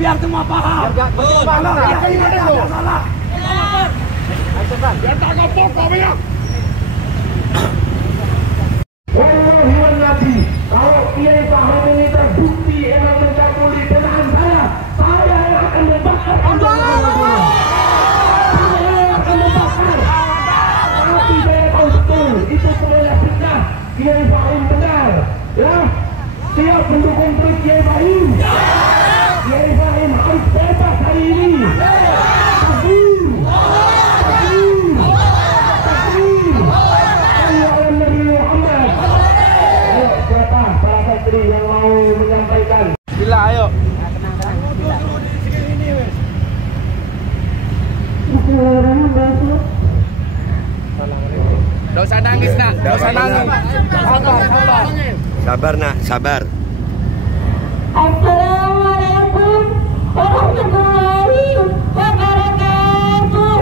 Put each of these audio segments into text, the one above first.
Biar semua paham. Betul. Kalau Kiai ada salah. Biar tak ngopok banyak. Wallahi wa nabi, kalau Kiai paham ini terbukti emang mencabuli dengan saya yang akan membakar. Tapi saya tahu betul itu semuanya fitnah. Kiai Fahim benar, ya. Siap mendukung terus Kiai Fahim. Kiai Fahim harus bebas hari ini. Yang mau menyampaikan. Bila ayo. Gak usah nangis nak, gak usah nangis. Sabar nak, sabar. Assalamualaikum warahmatullahi wabarakatuh.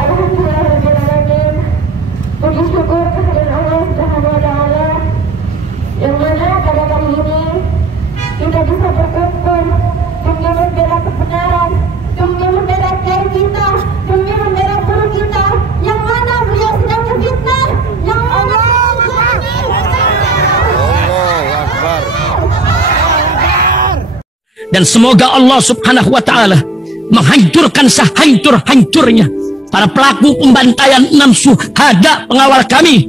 Alhamdulillah, puji syukur kehadiran Allah Subhanahu wa Ta'ala, yang mana pada kali ini kita bisa berkumpul demi membela kebenaran, demi membela kiai kita, demi membela guru kita, yang mana beliau sedang berfitnah, yang mana dan semoga Allah Subhanahu wa Ta'ala menghancurkan sehancur-hancurnya para pelaku pembantaian 6 syuhada pengawal kami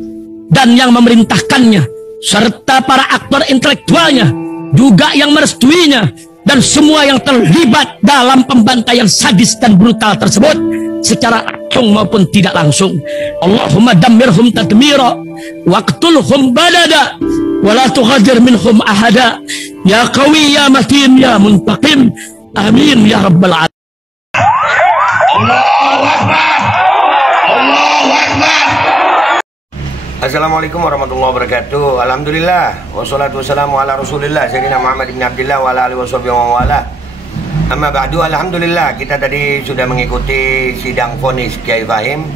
dan yang memerintahkannya, serta para aktor intelektualnya juga yang merestuinya, dan semua yang terlibat dalam pembantaian sadis dan brutal tersebut secara langsung maupun tidak langsung. Allahumma dammirhum tadmira waqtulhum badada wa la tughadir minhum ahada ya qawi ya matin ya muntaqim amin ya rabbal alamin. Assalamualaikum warahmatullahi wabarakatuh. Alhamdulillah wassalatu wassalamu ala Rasulillah Sayyidina Muhammad bin Abdillah wa ala alihi wa wala. Amma ba'du, alhamdulillah kita tadi sudah mengikuti sidang vonis Kiai Fahim,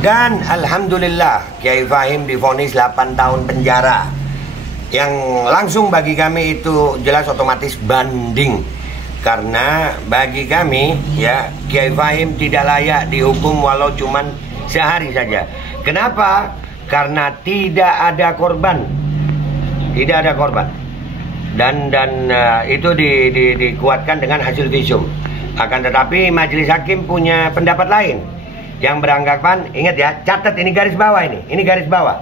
dan alhamdulillah Kiai Fahim divonis 8 tahun penjara. Yang langsung bagi kami itu jelas otomatis banding, karena bagi kami ya Kiai Fahim tidak layak dihukum walau cuman sehari saja. Kenapa? Karena tidak ada korban, dan itu dikuatkan dengan hasil visum. Akan tetapi majelis hakim punya pendapat lain yang beranggapan, ingat ya, catat ini garis bawah, ini garis bawah.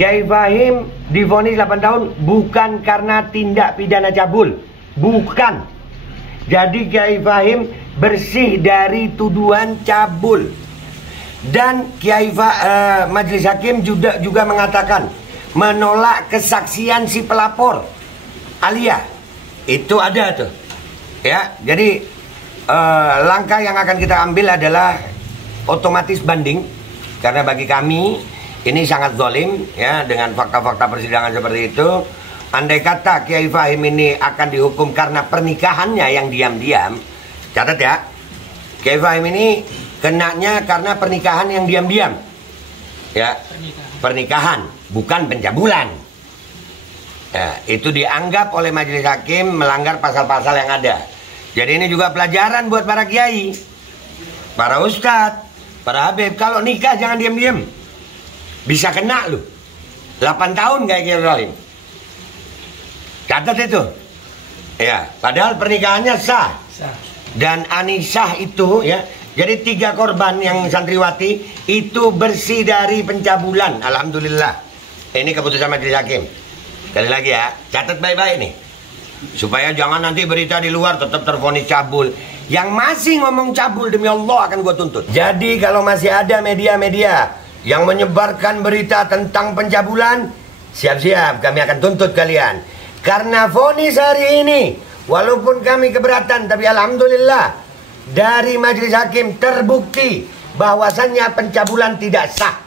Kiai Fahim divonis 8 tahun bukan karena tindak pidana cabul, bukan. Jadi Kiai Fahim bersih dari tuduhan cabul. Dan majelis hakim juga mengatakan menolak kesaksian si pelapor Alia. Itu ada tuh. Ya, jadi langkah yang akan kita ambil adalah otomatis banding, karena bagi kami ini sangat zalim ya, dengan fakta-fakta persidangan seperti itu. Andai kata Kiai Fahim ini akan dihukum karena pernikahannya yang diam-diam, catat ya, Kiai Fahim ini kenanya karena pernikahan yang diam-diam. Ya, pernikahan, bukan pencabulan. Ya, itu dianggap oleh majelis hakim melanggar pasal-pasal yang ada. Jadi ini juga pelajaran buat para kiai, para ustadz, para habib. Kalau nikah jangan diam-diam. Bisa kena lu 8 tahun kayak Kiai Fahim. Catat itu. Ya, padahal pernikahannya sah. Dan anisah itu ya. Jadi 3 korban yang santriwati itu bersih dari pencabulan. Alhamdulillah. Ini keputusan majelis hakim. Sekali lagi ya, catat baik-baik nih, supaya jangan nanti berita di luar tetap tervonis cabul. Yang masih ngomong cabul, demi Allah akan gue tuntut. Jadi kalau masih ada media-media yang menyebarkan berita tentang pencabulan, siap-siap kami akan tuntut kalian. Karena vonis hari ini, walaupun kami keberatan, tapi alhamdulillah dari majelis hakim terbukti bahwasannya pencabulan tidak sah.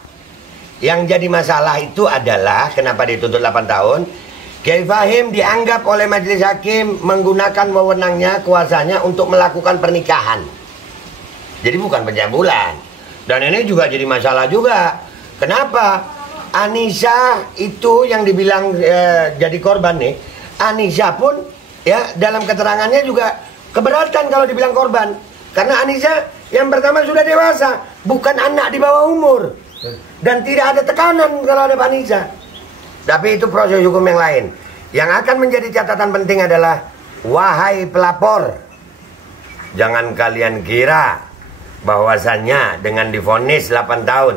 Yang jadi masalah itu adalah kenapa dituntut 8 tahun. Kiai Fahim dianggap oleh majelis hakim menggunakan wewenangnya, kuasanya untuk melakukan pernikahan. Jadi bukan pencabulan. Dan ini juga jadi masalah juga. Kenapa? Anissa itu yang dibilang jadi korban nih. Anissa pun ya dalam keterangannya juga keberatan kalau dibilang korban. Karena Anissa yang pertama sudah dewasa, bukan anak di bawah umur. Dan tidak ada tekanan kalau ada Anissa. Tapi itu proses hukum yang lain. Yang akan menjadi catatan penting adalah, wahai pelapor, jangan kalian kira bahwasannya dengan divonis 8 tahun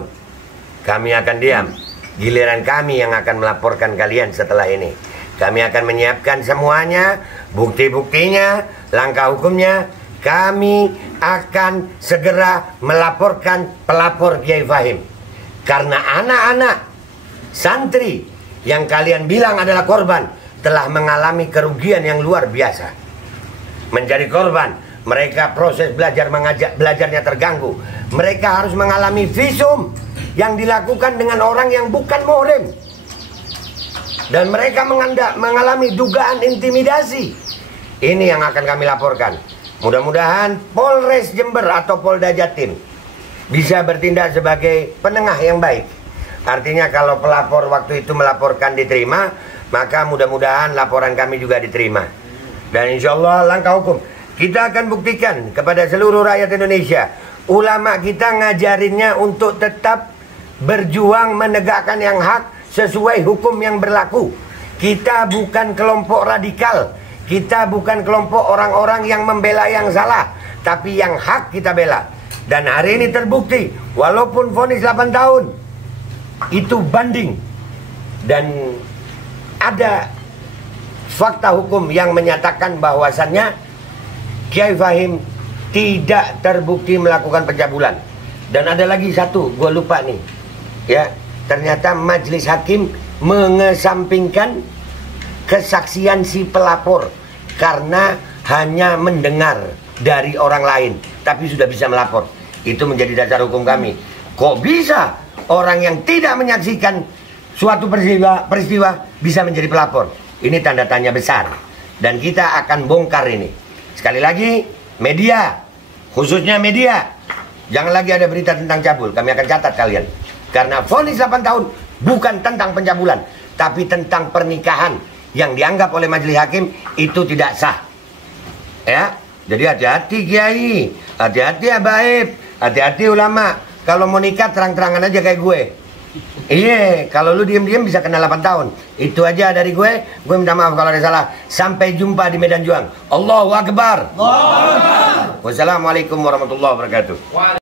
kami akan diam. Giliran kami yang akan melaporkan kalian setelah ini. Kami akan menyiapkan semuanya, bukti-buktinya, langkah hukumnya. Kami akan segera melaporkan pelapor Kiai Fahim. Karena anak-anak santri yang kalian bilang adalah korban telah mengalami kerugian yang luar biasa. Menjadi korban, mereka proses belajarnya terganggu. Mereka harus mengalami visum yang dilakukan dengan orang yang bukan muhrim. Dan mereka mengalami dugaan intimidasi. Ini yang akan kami laporkan. Mudah-mudahan Polres Jember atau Polda Jatim bisa bertindak sebagai penengah yang baik. Artinya kalau pelapor waktu itu melaporkan diterima, maka mudah-mudahan laporan kami juga diterima. Dan insya Allah langkah hukum kita akan buktikan kepada seluruh rakyat Indonesia. Ulama kita ngajarinnya untuk tetap berjuang menegakkan yang hak sesuai hukum yang berlaku. Kita bukan kelompok radikal. Kita bukan kelompok orang-orang yang membela yang salah, tapi yang hak kita bela. Dan hari ini terbukti, walaupun vonis 8 tahun, itu banding. Dan ada fakta hukum yang menyatakan bahwasannya Kiai Fahim tidak terbukti melakukan pencabulan. Dan ada lagi satu, gue lupa nih. Ya, ternyata majelis hakim mengesampingkan kesaksian si pelapor karena hanya mendengar dari orang lain tapi sudah bisa melapor. Itu menjadi dasar hukum kami. Kok bisa orang yang tidak menyaksikan suatu peristiwa bisa menjadi pelapor? Ini tanda tanya besar. Dan kita akan bongkar ini. Sekali lagi, media, khususnya media, jangan lagi ada berita tentang cabul. Kami akan catat kalian. Karena vonis 8 tahun bukan tentang pencabulan, tapi tentang pernikahan yang dianggap oleh majelis hakim itu tidak sah. Ya, jadi hati-hati Kiai, hati-hati Habaib, hati-hati ulama. Kalau mau nikah terang-terangan aja kayak gue. Iya, kalau lu diem-diem bisa kena 8 tahun. Itu aja dari gue. Gue minta maaf kalau ada salah. Sampai jumpa di medan juang. Allahu Akbar. Wassalamualaikum warahmatullahi wabarakatuh.